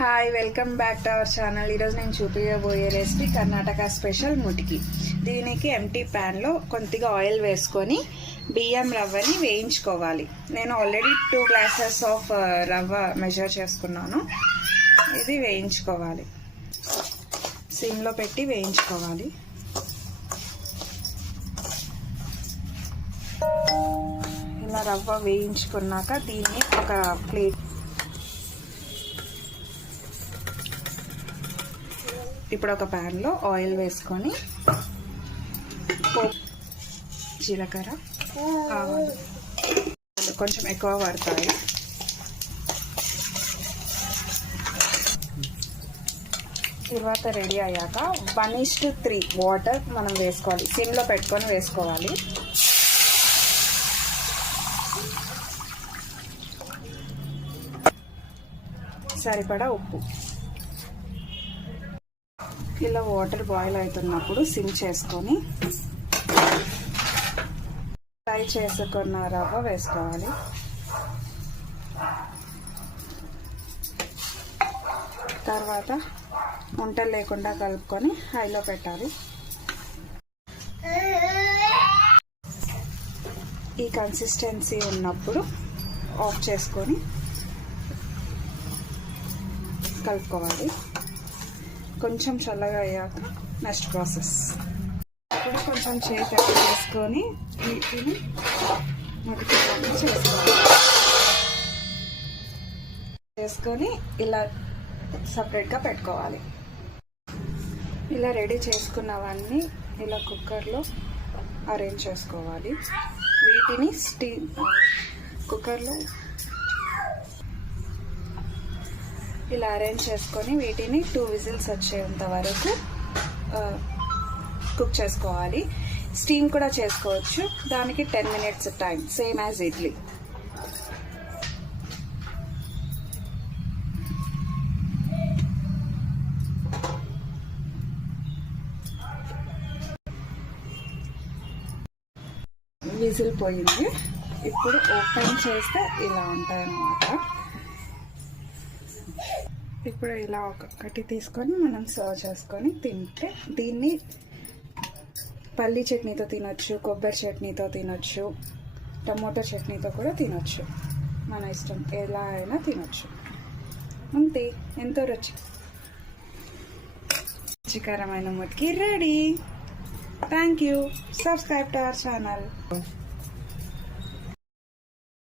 Hi, welcome back to our channel. ఈరోజు నేను చూపించబోయే రెసిపీ కర్ణాటక స్పెషల్ ముటికి. దీనికి ఎంటీ ప్యాన్లో కొద్దిగా ఆయిల్ వేసుకొని బియ్యం రవ్వని వేయించుకోవాలి. నేను ఆల్రెడీ 2 గ్లాసెస్ ఆఫ్ రవ్వ మెజర్ చేసుకున్నాను. ఇది వేయించుకోవాలి, సిమ్లో పెట్టి వేయించుకోవాలి. ఇలా రవ్వ వేయించుకున్నాక దీన్ని ఒక ప్లేట్, ఇప్పుడు ఒక ప్యాన్లో ఆయిల్ వేసుకొని జీలకర్ర, ఆవాలు కొంచెం ఎక్కువ పడతాయి. తర్వాత రెడీ అయ్యాక 1:3 వాటర్ మనం వేసుకోవాలి. సిమ్లో పెట్టుకొని వేసుకోవాలి. సరిపడా ఉప్పు. ఇలా వాటర్ బాయిల్ అవుతున్నప్పుడు సిమ్ చేసుకొని ఫ్రై చేసుకున్న రవ్వ వేసుకోవాలి. తర్వాత వంటలు లేకుండా కలుపుకొని హైలో పెట్టాలి. ఈ కన్సిస్టెన్సీ ఉన్నప్పుడు ఆఫ్ చేసుకొని కలుపుకోవాలి. కొంచెం చల్లగా అయ్యాక నెక్స్ట్ ప్రాసెస్. ఇప్పుడు కొంచెం చేతి వేసుకొని వీటిని చేసుకొని ఇలా సపరేట్గా పెట్టుకోవాలి. ఇలా రెడీ చేసుకున్నవన్నీ ఇలా కుక్కర్లో అరేంజ్ చేసుకోవాలి. వీటిని కుక్కర్లో ఇలా అరేంజ్ చేసుకొని వీటిని 2 విజిల్స్ వచ్చేంత వరకు కుక్ చేసుకోవాలి. స్టీమ్ కూడా చేసుకోవచ్చు. దానికి 10 minutes time, same as idli. Whistle పోయింది. ఇప్పుడు ఓపెన్ చేస్తే ఇలా ఉంటాయన్నమాట. ఇప్పుడు ఇలా ఒక్కొక్కటి తీసుకొని మనం సర్వ్ చేసుకొని తింటే, దీన్ని పల్లీ చట్నీతో తినొచ్చు, కొబ్బరి చట్నీతో తినొచ్చు, టమోటా చట్నీతో కూడా తినొచ్చు. మన ఇష్టం, ఎలా అయినా తినొచ్చు. అంతే, ఎంతో రుచికరమైన ముటికి ready. Thank you. Subscribe to our channel.